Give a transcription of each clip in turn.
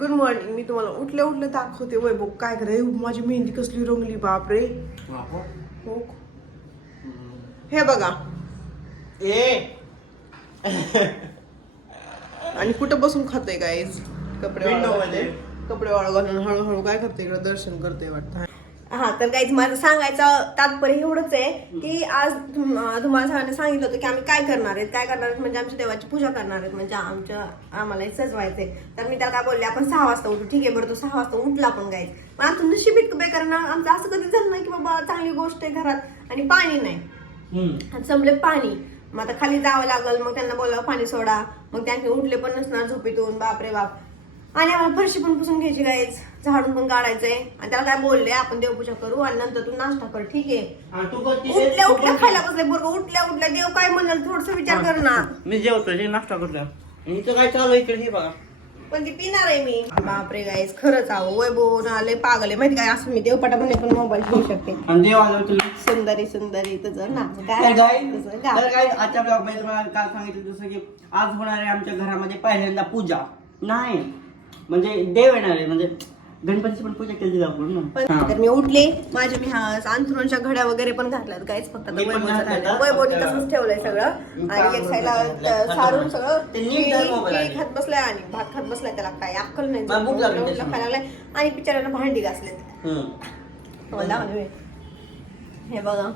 Good morning मी तुम्हाला उठल्या उठल्या दाखवते. वय बघ काय करे माझी मेहंदी कसली रंगली बापरे. हो. हे बघा. ए. आणि कुठं बसून खाते गाईज कपडे. कपडे वाळू घालून हळूहळू काय करते इकडे? दर्शन करते वाटतं. हा तर काहीच माझं सांगायचं तात्पर्य एवढंच आहे की आज तुम्हाला सगळ्यांना सांगितलं होतं की आम्ही काय करणार आहेत? काय करणार आहेत? म्हणजे आमच्या देवाची पूजा करणार आहेत. म्हणजे आमच्या आम्हाला हे सजवायचंय. तर मी त्याला काय बोलले आपण सहा वाजता उठू. ठीक आहे बरं तो सहा वाजता उठला पण गायच पण आमचं नशीब इतकं बेकार ना आमचं असं कधी झालं नाही की बाबा चांगली गोष्ट आहे घरात आणि पाणी नाही. संपले पाणी. मग आता खाली जावं लागल मग त्यांना बोलावं पाणी सोडा. मग त्यांचे उठले पण नसणार झोपेतून. बापरे बाप. आणि आम्हाला फरशी पण पुसून घ्यायची गायच झाडून पण काढायचंय. आणि त्याला काय बोलले आपण देवपूजा करू आणि नंतर तू नाश्ता कर ठीक आहे? तू उठल्या उठल्या खायला बसले बरोबर उठल्या उठल्या. देव काय म्हणाल थोडस विचार कर ना मी जेवतो हे नाश्ता करतो. इथं काय चालू इकडे हे बघा. पण ती पिणार आहे मी. बापरे गाईस खरंच आहो वैभव आले पागले माहिती काय असं मी देवपाठामध्ये पण मोबाईल घेऊ शकते. सुंदरी सुंदरी तुझं ना. काय? आजच्या ब्लॉगमध्ये तुम्हाला काल सांगितलं जसं की आज होणार आहे आमच्या घरामध्ये पहिल्यांदा पूजा. नाही. म्हणजे देव येणार आहे म्हणजे गणपतीची पण पूजा केली जाऊ ना पण हा. तर मी उठले माझ्या मी हा अंथरुणच्या घड्या वगैरे पण घातल्यात काहीच फक्त मी पण वैभवचं घातल्यात, झालंय. हा. वैभवने तसंच ठेवलंय सगळं आणि एक साईडला सारून. सगळं ते नीट जर मोबाईल केळी आहे. खात बसलाय आणि भात खात बसलाय त्याला काय अक्कल नाही उठला. खायला लागलाय आणि बिचाऱ्याला भांडी घासलेत हम्म. मला म्हणजे हे बघा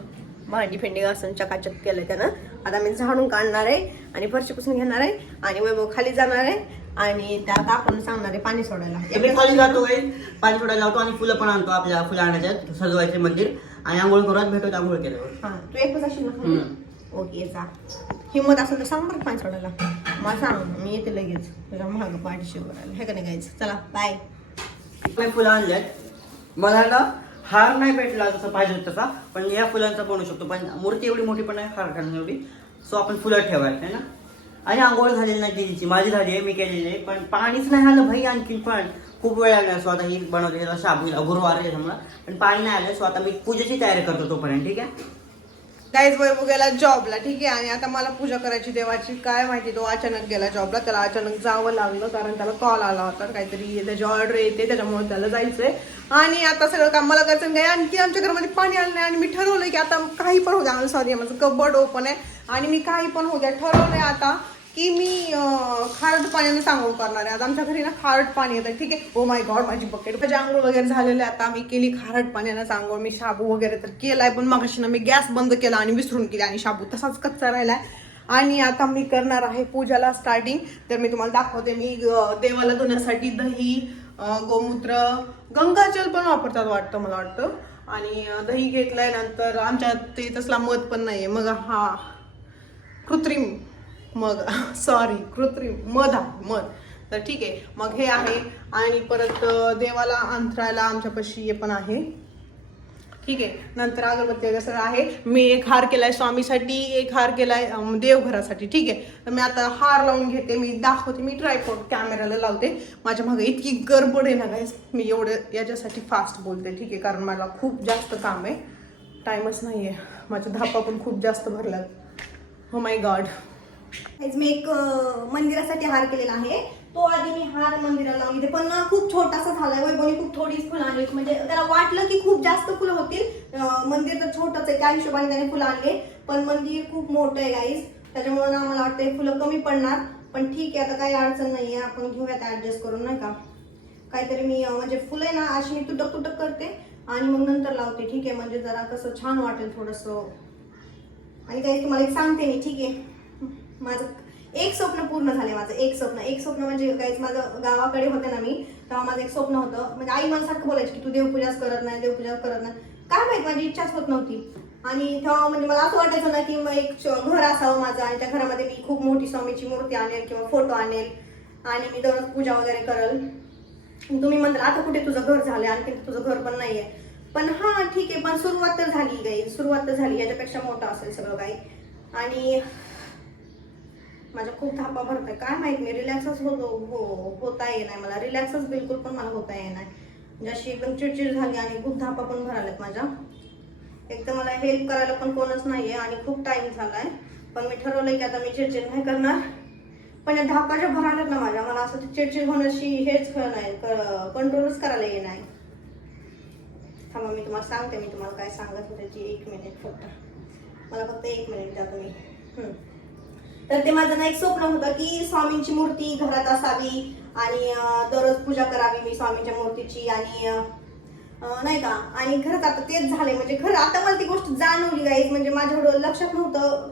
भांडी फेंडी घासून चकाचक केलंय त्यानं आता मी झाडून काढणार आहे आणि फरशी पुसून घेणार आहे आणि वैभव खाली जाणार आहे आणि त्या काकून सांगणार आहे पाणी सोडायला. मी खाली जातो काही पाणी सोडायला लावतो आणि फुलं पण आणतो आपल्या फुलं आणायच्यात सजवायचे मंदिर. आणि आंघोळ करून भेटतो आंघोळ केल्यावर. हा तू एकच असेल ना. ओके जा. हिंमत असेल तर सांग बरं पाणी सोडायला. मला सांग मी येते लगेच. तुझ्या महाग पाठीशी करायला हे का नाही गायचं चला बाय मी फुलं आणल्यात मला ना हार नाही भेटला जसं पाहिजे तसा पण या फुलांचा बनवू शकतो. पण मूर्ती एवढी मोठी पण नाही हार घालून एवढी. सो आपण फुलं ठेवायला है ना? आणि आंघोळ झालेली नाही तिची. माझी झाली आहे मी केलेली आहे. पण पाणीच नाही आलं भाई आणखी पण. खूप वेळ लागला स्वतः ही बनवते शाबूला गुरुवार आहे त्यामुळं. पण पाणी नाही आलं स्वतः मी पूजेची तयारी करतो तोपर्यंत ठीक आहे? गाईज वैभव गेला जॉबला ठीक आहे? आणि आता मला पूजा करायची देवाची. काय माहिती तो अचानक गेला जॉबला त्याला अचानक जावं लागलं कारण त्याला कॉल आला होता. काहीतरी त्याची ऑर्डर येते त्याच्यामुळे त्याला जायचंय. आणि आता सगळं काम मला करायचं काय आणखी आमच्या घरामध्ये पाणी आलं नाही. आणि मी ठरवलं की आता काही पण होऊ द्या सॉरी माझं कबड ओपन आहे. आणि मी काही पण होऊ द्या ठरवलंय आता. की मी खारट पाण्याने सांगून करणार आहे. आता आमच्या घरी ना खारट पाणी येतं. ठीक आहे? ओ माय गॉड माझी बकेट माझी आंघोळ वगैरे झालेले आता मी केली खारट पाण्याने सांगोळ मी शाबू वगैरे तर केलाय पण मगाशी ना मी गॅस बंद केला आणि विसरून केली आणि शाबू तसाच कच्चा राहिलाय. आणि आता मी करणार आहे पूजाला स्टार्टिंग तर मी तुम्हाला दाखवते. मी देवाला धुण्यासाठी दही गोमूत्र गंगाजल पण वापरतात वाटतं मला वाटतं. आणि दही घेतलंय नंतर आमच्या ते तसला मध पण नाहीये. मग हा कृत्रिम मग सॉरी कृत्रिम मध आहे मध. तर ठीक आहे मग हे आहे. आणि परत देवाला अंथरायला आमच्यापाशी हे पण आहे. ठीक आहे नंतर अगरबत्ती वगैरे सगळं आहे. मी एक हार केलाय स्वामीसाठी एक हार केलाय देवघरासाठी. ठीक आहे तर मी आता हार लावून घेते. मी दाखवते मी ट्रायपॉड कॅमेराला लावते. माझ्या मागे इतकी गडबड आहे ना गाईस मी एवढं याच्यासाठी फास्ट बोलते ठीक आहे. कारण मला खूप जास्त काम आहे. टाईमच नाही आहे माझ्या धापा पण खूप जास्त भरल्यात. हो माय गॉड मी एक मंदिरासाठी हार केलेला आहे. तो आधी मी हार मंदिराला लावून घेते पण ना खूप छोटासा झालाय वैभवनी खूप थोडीच फुलं आणली म्हणजे त्याला वाटलं की खूप जास्त फुलं होतील. मंदिर तर छोटंच आहे त्या हिशोबाने त्याने फुलं आणले. पण मंदिर खूप मोठं आहे गाईस त्याच्यामुळे ना मला वाटतं फुलं कमी पडणार. पण ठीक आहे आता काही अडचण नाही आहे आपण घेऊयात ऍडजस्ट करून नाही का? काहीतरी मी म्हणजे फुलं आहे ना अशी मी तुटक तुटक करते आणि मग नंतर लावते. ठीक आहे म्हणजे जरा कसं छान वाटेल थोडंसं. आणि काही तुम्हाला एक सांगते मी. ठीक आहे? माझं एक स्वप्न पूर्ण झालंय माझं एक स्वप्न. एक स्वप्न म्हणजे काहीच माझं गावाकडे होते ना मी तेव्हा माझं एक स्वप्न होतं. म्हणजे आई मला सारखं बोलायची की तू देवपूजाच करत नाही देवपूजा करत नाही. काय माहीत माझी इच्छाच होत नव्हती. आणि तेव्हा म्हणजे मला असं वाटायचं ना की मग एक घर असावं माझं आणि त्या घरामध्ये मी खूप मोठी स्वामीची मूर्ती आणेल किंवा फोटो आणेल आणि मी दररोज पूजा वगैरे करल. तुम्ही म्हणता आता कुठे तुझं घर झालं आणखी तुझं घर पण नाहीये. पण हा ठीक आहे पण सुरुवात तर झाली काही सुरुवात तर झाली. याच्यापेक्षा मोठं असेल सगळं काही. आणि माझ्या खूप थापा भरताय. काय माहीत मी रिलॅक्सच होतो. हो होता ये नाही मला. रिलॅक्सच बिलकुल पण मला होता ये नाही. म्हणजे अशी एकदम चिडचिड झाली आणि खूप धापा पण भराल्यात माझ्या. एक तर मला हेल्प करायला पण कोणच नाही आहे आणि खूप टाइम झालाय. पण मी ठरवलंय की आता मी चिडचिड नाही करणार. पण या धाकाच्या भराण्यात ना माझ्या मला असं ते चिडचिड होण्याशी हेच कळ नाही कंट्रोलच करायला येणार नाही. थांबा मी तुम्हाला सांगते मी तुम्हाला काय सांगत होते ती एक मिनिट फक्त. मला फक्त एक मिनिट द्या तुम्ही. हम्म. तर ते माझं ना एक स्वप्न होतं की स्वामींची मूर्ती घरात असावी आणि दररोज पूजा करावी मी स्वामींच्या मूर्तीची आणि नाही का? आणि खरंच आता तेच झाले म्हणजे खरं आता मला ती गोष्ट जाणवली गाईज म्हणजे माझ्या एवढं लक्षात नव्हतं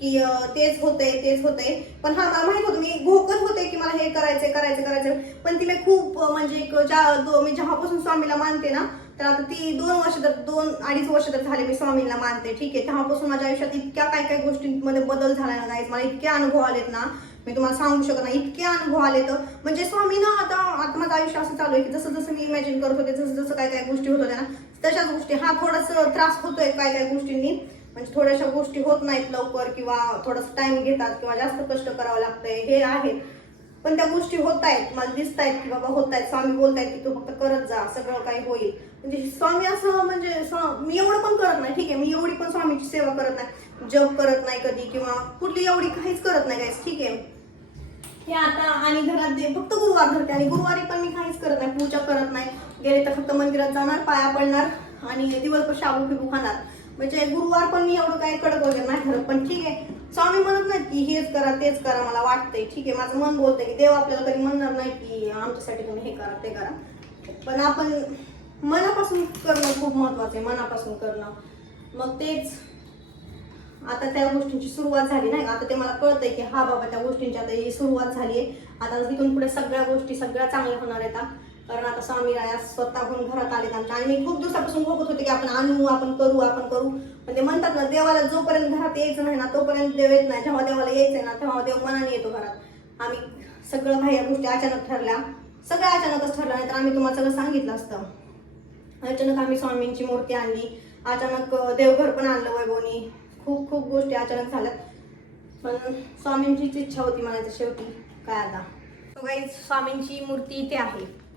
की तेच होतंय तेच होतंय. पण हा मला माहीत होतं मी घोकत होते की मला हे करायचंय करायचं करायचं पण ती मी खूप म्हणजे एक ज्या मी जेव्हापासून स्वामीला मानते ना तर आता ती दोन वर्ष तर दोन अडीच वर्ष तर झाले मी स्वामींना मानते. ठीक आहे तेव्हापासून माझ्या आयुष्यात इतक्या काय काय गोष्टींमध्ये बदल झाला ना गाईज मला इतके अनुभव आलेत ना. मी तुम्हाला सांगू शकत नाही इतके अनुभव आले तर म्हणजे स्वामी ना आता आता माझं आयुष्य असं चालू आहे की जसं जसं मी इमॅजिन करत होते जसं जसं काय काय गोष्टी होत होत्या ना तशाच गोष्टी हा थोडासा त्रास होतोय काय काय गोष्टींनी. म्हणजे थोड्याशा गोष्टी होत नाहीत लवकर किंवा थोडासा टाइम घेतात किंवा जास्त कष्ट करावं लागतंय हे आहे. पण त्या गोष्टी होत आहेत मला दिसत आहेत की बाबा होत आहेत स्वामी बोलतायत की तू फक्त करत जा सगळं काही होईल. म्हणजे स्वामी असं म्हणजे मी एवढं पण करत नाही ठीक आहे. मी एवढी पण स्वामीची सेवा करत नाही. जप करत नाही कधी किंवा कुठली एवढी काहीच करत नाही काहीच ठीक आहे. हे आता आणि घरात फक्त गुरुवार धरते आणि गुरुवारी पण मी काहीच करत नाही पूजा करत नाही. गेले तर फक्त मंदिरात जाणार पाया पडणार आणि दिवसभर शाबू फिबू खाणार. म्हणजे गुरुवार पण मी एवढं काही कडक वगैरे नाही ठरत पण ठीक आहे. स्वामी म्हणत नाही की हेच करा तेच करा मला वाटतंय. ठीक आहे माझं मन बोलतंय की देव आपल्याला कधी म्हणणार नाही की आमच्यासाठी तुम्ही हे करा ते करा. पण आपण मनापासून करणं खूप महत्वाचं आहे मनापासून करणं. मग तेच आता त्या गोष्टींची सुरुवात झाली नाही का? आता ते मला कळतंय की हा बाबा त्या गोष्टींची आता ही सुरुवात झाली आहे. आता तिथून पुढे सगळ्या गोष्टी सगळ्या चांगल्या होणार आहेत कारण आता स्वामी राया स्वतःहून घरात आले आमच्या आणि मी खूप दिवसापासून बघत होते की आपण आणू आपण करू आपण करू. पण ते म्हणतात ना देवाला जोपर्यंत घरात यायचं नाही ना तोपर्यंत देव येत नाही. जेव्हा देवाला यायचं ना तेव्हा देव मनाने येतो घरात. आम्ही सगळं बाह्य गोष्टी अचानक ठरल्या. सगळ्या अचानकच ठरल्या नाही तर आम्ही तुम्हाला सगळं सांगितलं असतं. अचानक आम्ही स्वामींची मूर्ती आणली. अचानक देवघर पण आणलं वैभवनी. खूप खूप गोष्टी अचानक झाल्यात पण स्वामींचीच इच्छा होती मला शेवटी. काय आता? सो guys, स्वामींची मूर्ती इथे आहे.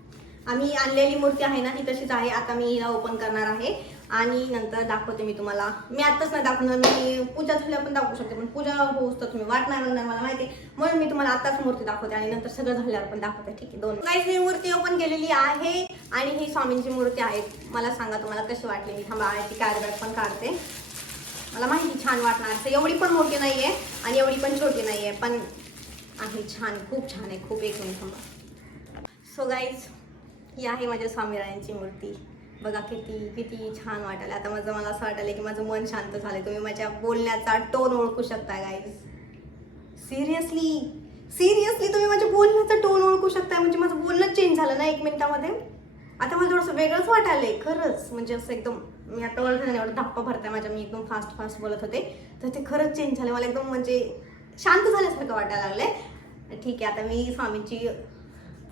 आम्ही आणलेली मूर्ती आहे ना ती तशीच आहे. आता मी हिला ओपन करणार आहे. आणि नंतर दाखवते मी तुम्हाला. मी आत्ताच नाही दाखवणार मी पूजा झाल्या पण दाखवू शकते पण पूजा होऊच तर तुम्ही वाट नाही मला माहिती आहे. म्हणून मी तुम्हाला आत्ताच मूर्ती दाखवते आणि नंतर सगळं झाल्यावर पण दाखवते. ठीक आहे दोन. गाईज मी मूर्ती ओपन केलेली आहे आणि ही स्वामींची मूर्ती आहे. मला सांगा तुम्हाला कशी वाटली? मी थांबा ती कॅरबॅग पण काढते. मला माहिती छान वाटणार. असं एवढी पण मोठी नाही आहे आणि एवढी पण छोटी नाही आहे पण आहे छान खूप छान आहे. खूप एक मिनिट थांबा. सो गाईज ही आहे माझ्या स्वामीरायांची मूर्ती. बघा किती किती छान वाटायला. आता माझं मला असं वाटायला की माझं मन शांत झालं तुम्ही माझ्या बोलण्याचा टोन ओळखू शकता गाईज सिरियसली सिरियसली तुम्ही माझ्या बोलण्याचा टोन ओळखू शकता? म्हणजे माझं बोलणंच चेंज झालं ना एक मिनिटामध्ये? आता मला थोडंसं वेगळंच वाटायलंय खरंच. म्हणजे असं एकदम मी आता ओळखत नाही एवढं धप्पा भरताय माझ्या. मी एकदम फास्ट फास्ट बोलत होते. तर ते खरंच चेंज झालं. मला एकदम म्हणजे शांत झाल्यासारखं वाटायला लागलंय. ठीक आहे आता मी स्वामींची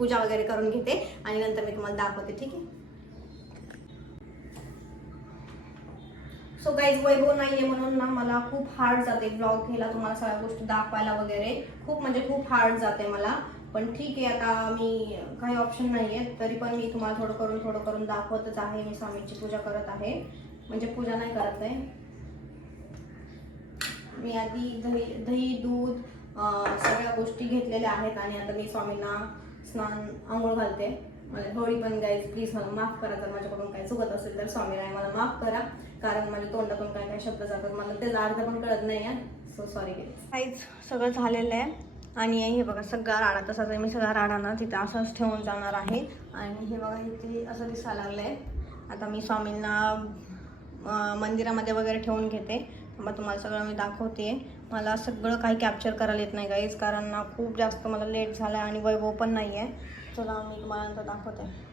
पूजा वगैरे करून घेते आणि नंतर मी तुम्हाला दाखवते ठीक आहे? सो गाईज वैभव नाहीये म्हणून ना मला खूप हार्ड जाते ब्लॉग घ्यायला तुम्हाला सगळ्या गोष्टी दाखवायला वगैरे. खूप म्हणजे खूप हार्ड जाते मला. पण ठीक आहे आता मी काही ऑप्शन नाही आहे तरी पण मी तुम्हाला थोडं करून थोडं करून दाखवतच आहे. मी स्वामींची पूजा करत आहे. म्हणजे पूजा नाही करत आहे. मी आधी दही दही दूध सगळ्या गोष्टी घेतलेल्या आहेत आणि आता मी स्वामींना स्नान आंघोळ घालते. मला थोडी पण गाईज प्लीज मला माफ करा जर माझ्याकडून काही चुकत असेल तर स्वामीराय मला माफ करा. कारण माझ्या तोंडातून काय काय शब्द जातात. मला त्याचा अर्थ पण कळत नाही आहे. सो सॉरी काहीच सगळं झालेलं आहे. आणि हे बघा सगळा राडा तसाच आहे. मी सगळा राडा ना तिथे असंच ठेवून जाणार आहे. आणि हे बघा इथे असं दिसायला लागलं आहे आता मी स्वामींना मंदिरामध्ये वगैरे ठेवून घेते. मग तुम्हाला सगळं मी दाखवते. मला सगळं काही कॅप्चर करायला येत नाही गाईज कारण ना खूप जास्त मला लेट झाला आहे आणि वैभव पण नाही आहे चला मी तुम्हाला नंतर दाखवते.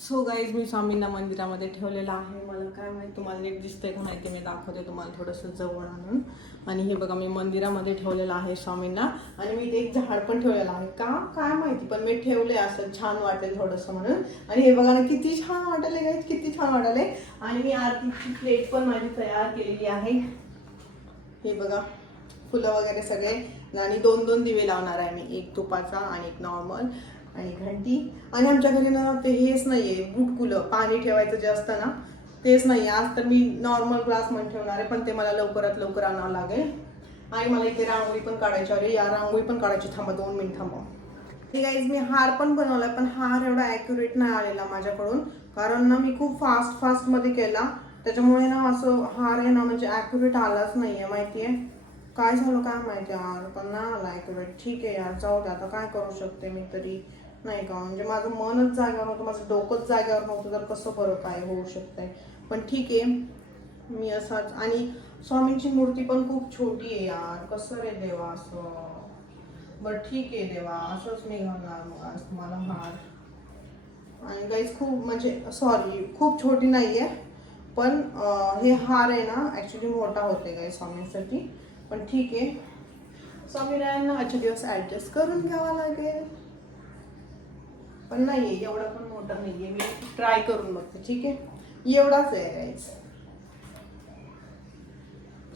सो गाईज मी स्वामींना मंदिरामध्ये ठेवलेलं आहे. मला काय माहिती तुम्हाला नीट दिसतंय का माहिती मी दाखवते तुम्हाला थोडंसं जवळ आणून. आणि हे बघा मी मंदिरामध्ये ठेवलेलं आहे स्वामींना. आणि मी इथे एक झाड पण ठेवलेलं आहे. का? काय माहिती पण मी ठेवलंय असं छान वाटेल थोडंसं म्हणून. आणि हे बघा ना किती छान वाटले गाईज किती छान वाटले आणि मी आरतीची प्लेट पण माझी तयार केलेली आहे. हे बघा फुलं वगैरे सगळे. आणि दोन दोन दिवे लावणार आहे मी. एक तुपाचा आणि एक नॉर्मल आणि घंटी. आणि आमच्या घरी ना ते हेच आहे बुटकुलं पाणी ठेवायचं जे असतं ना तेच नाही आज तर मी नॉर्मल ग्लास म्हणून ठेवणार आहे पण ते मला लवकरात लवकर आणावं लागेल. आणि मला इथे रांगोळी पण काढायची अरे या रांगोळी पण काढायची. थांबा दोन मिनिट थांबा. ठीक आहे मी हार पण बनवला पण हार एवढा ॲक्युरेट नाही आलेला माझ्याकडून. कारण ना मी खूप फास्ट फास्टमध्ये केला. त्याच्यामुळे ना असं हार आहे ना म्हणजे ॲक्युरेट आलाच नाही आहे माहिती आहे काय झालं काय माहिती यार? पण नाही आला ॲक्युरेट ठीक आहे यार जाऊ दे आता काय करू शकते मी तरी? नाही का? म्हणजे माझं मनच जागेवर नव्हतं माझं डोकंच जागेवर नव्हतं तर कसं बरं काय होऊ शकतंय? पण ठीक आहे मी असाच. आणि स्वामींची मूर्ती पण खूप छोटी आहे यार. कसं रे देवा असं? बरं ठीक आहे देवा असंच मी घालणार मग आज तुम्हाला हार. आणि गाईज खूप म्हणजे सॉरी खूप छोटी नाही आहे पण हे हार आहे ना ॲक्च्युली मोठा होते गाई स्वामींसाठी. पण ठीक आहे. स्वामीनारायणना आजच्या दिवस ॲडजस्ट करून घ्यावा लागेल. पण नाही आहे एवढा पण मोठा नाही आहे मी ट्राय करून बघते ठीक आहे? एवढाच आहे गाईज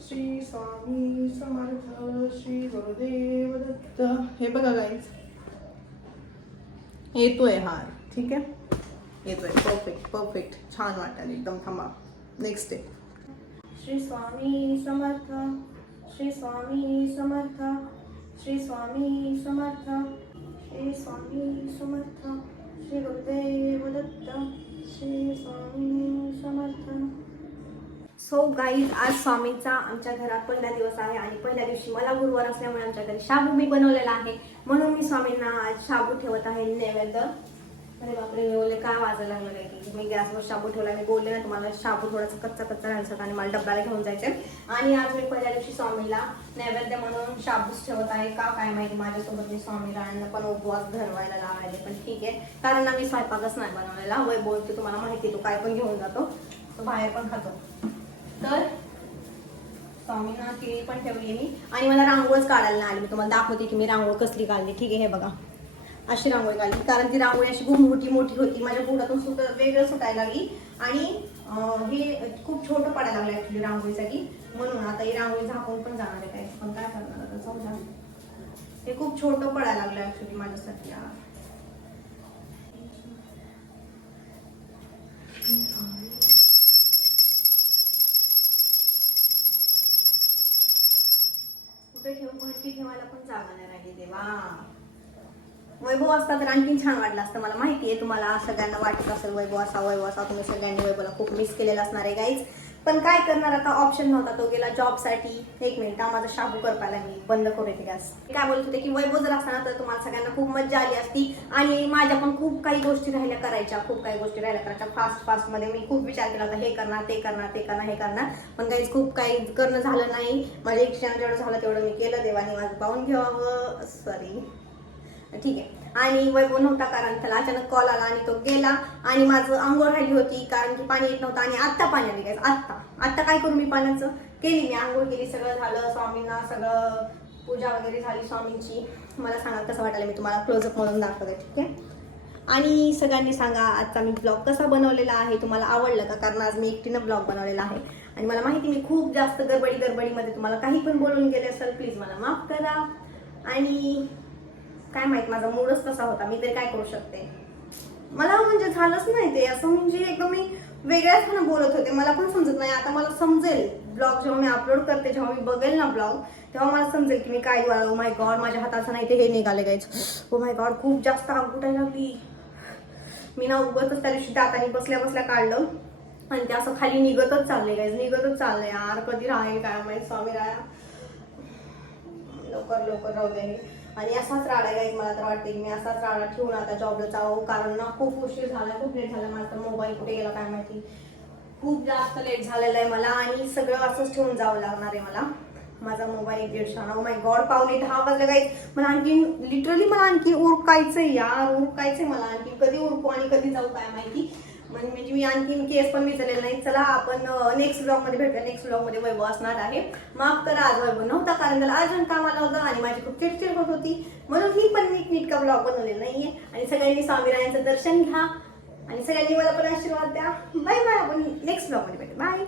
श्री स्वामी समर्थ श्री गुरुदेव दत्त. हे बघा गाईज येतोय हार ठीक आहे? येतोय परफेक्ट परफेक्ट छान वाटेल एकदम थांबा. Next day Shri Swami Samarth Shri Swami Samarth Shri Swami Samarth Shri Swami Samarth Shri Gurudev Datta Shri Swami Samarth so guys आज स्वामींचा आमच्या घरात पहिला दिवस आहे आणि पहिल्या दिवशी मला गुरुवार असल्यामुळे आमच्या घरी शाबू मी बनवलेला आहे. म्हणून मी स्वामींना आज शाबू ठेवत आहे नैवेद्य. अरे बापरे मी बोलले काय वाजायला लागलं नाही मी गॅसवर शाबू ठेवला मी बोलले ना तुम्हाला शाबू थोडासा कच्चा कच्चा राहायचा आणि मला डब्याला घेऊन जायचे आणि आज मी पहिल्या दिवशी स्वामीला नैवेद्य म्हणून शाबूस ठेवत आहे. का काय माहिती माझ्यासोबत मी स्वामीरायांना पण उपवास धरवायला लावायचे पण ठीक आहे. कारण ना मी स्वयंपाकच नाही बनवलेला. वय बोलते तुम्हाला माहिती तो काय पण घेऊन जातो तो बाहेर पण खातो. तर स्वामींना केळी पण ठेवली मी आणि मला रांगोळच काढायला आली. मी तुम्हाला दाखवते की मी रांगोळ कसली काढली. ठीक आहे हे बघा. अशी रांगोळी काढली. कारण ती रांगोळी अशी खूप मोठी मोठी होती. माझ्या पोटातून सुट वेगळं सुटायला लागली. आणि हे खूप छोटं पडायला लागलं ऍक्च्युली रांगोळीसाठी. म्हणून आता ही रांगोळी झाकून पण जाणार आहे काय पण काय करणार आता? समजा हे खूप छोटं पडायला लागलं ऍक्च्युली माझ्यासाठी कुठे ठेवू? घंटी ठेवायला पण जागा नाही राहिली देवा. वैभव असता तर आणखीन छान वाटलं असतं मला माहिती आहे. तुम्हाला सगळ्यांना वाटत असेल वैभव असा वैभव असा तुम्ही सगळ्यांनी वैभवला खूप मिस केलेला असणार आहे गाईज पण काय करणार आता? ऑप्शन नव्हता तो गेला जॉबसाठी एक मिनिट हा माझा शाबू करपायला मी बंद करू येते गॅस मी काय बोलत होते की वैभव जर असताना तर तुम्हाला सगळ्यांना खूप मजा आली असती. आणि माझ्या पण खूप काही गोष्टी राहिल्या करायच्या खूप काही गोष्टी राहिल्या करायच्या. फास्ट फास्टमध्ये मी खूप विचार केला होता हे करणार ते करणार ते करणार हे करणार. पण काही खूप काही करणं झालं नाही. माझ्या इच्छेनं जेवढं झालं तेवढं मी केलं देवाने. माझं पाहून घ्यावं. सॉरी ठीक आहे. आणि वैभव नव्हता कारण त्याला अचानक कॉल आला आणि तो गेला. आणि माझं आंघोळ राहिली होती कारण की पाणी येत नव्हतं आणि आत्ता पाणी आली काय आत्ता. आत्ता काय करू मी पाण्याचं? केली मी आंघोळ केली. सगळं झालं स्वामींना सगळं पूजा वगैरे झाली स्वामींची. मला सांगा कसं वाटायला मी तुम्हाला क्लोजअप म्हणून दाखवते ठीक आहे? आणि सगळ्यांनी सांगा आजचा मी ब्लॉग कसा बनवलेला आहे? तुम्हाला आवडलं का? कारण आज मी एकटीनं ब्लॉग बनवलेला आहे. आणि मला माहिती मी खूप जास्त गडबडी गडबडीमध्ये तुम्हाला काही पण बोलून गेले असेल प्लीज मला माफ करा. आणि काय माहीत माझा मूडच तसा होता मी तरी काय करू शकते? मला म्हणजे झालंच नाही ते असं म्हणजे एकदम मी वेगळ्याच म्हणून बोलत होते. मला पण समजत नाही. आता मला समजेल ब्लॉग जेव्हा मी अपलोड करते जेव्हा मी बघेल ना ब्लॉग तेव्हा मला समजेल की मी काय ओ माय गॉड माझ्या हाताचं नाही ते हे निघाले गायच ओ माय गॉड खूप जास्त आग लागली मी. ना उगतच त्या दिवशी दाताने बसल्या बसल्या काढलं आणि ते असं खाली निघतच चाललंय गायज निघतच चाललंय. यार कधी राहील काय माहीत स्वामी राया. लवकर लवकर राहू दे आणि असाच राडा गाईज मला तर वाटते की मी असाच राडा ठेवून आता जॉबला जावं. कारण ना खूप उशीर झाला खूप लेट झाला. मला तर मोबाईल कुठे गेला काय माहिती. खूप जास्त लेट झालेलं आहे मला आणि सगळं असंच ठेवून जावं लागणार आहे मला. माझा मोबाईल एक दीडशे आणा. Oh माय गॉड पावणे दहा वाजले काही मला आणखी लिटरली मला आणखी उरकायचंय यार. उरकायचंय मला आणखी कधी उरकू आणि कधी जाऊ काय माहिती. म्हणजे मी आणखीन केस पण विचारलेला नाही. चला आपण नेक्स्ट ब्लॉगमध्ये भेटूया. नेक्स्ट ब्लॉगमध्ये वैभव असणार आहे. माफ करा आज वैभव नव्हता कारण त्याला अर्जंट काम आलं होतं आणि माझी खूप चिडचिड होत होती. म्हणून ही पण नीट नीटका ब्लॉग बनवलेला नाहीये. आणि सगळ्यांनी स्वामीरायांचं दर्शन घ्या. आणि सगळ्यांनी मला पण आशीर्वाद द्या. बाय बाय आपण नेक्स्ट ब्लॉगमध्ये भेटू. बाय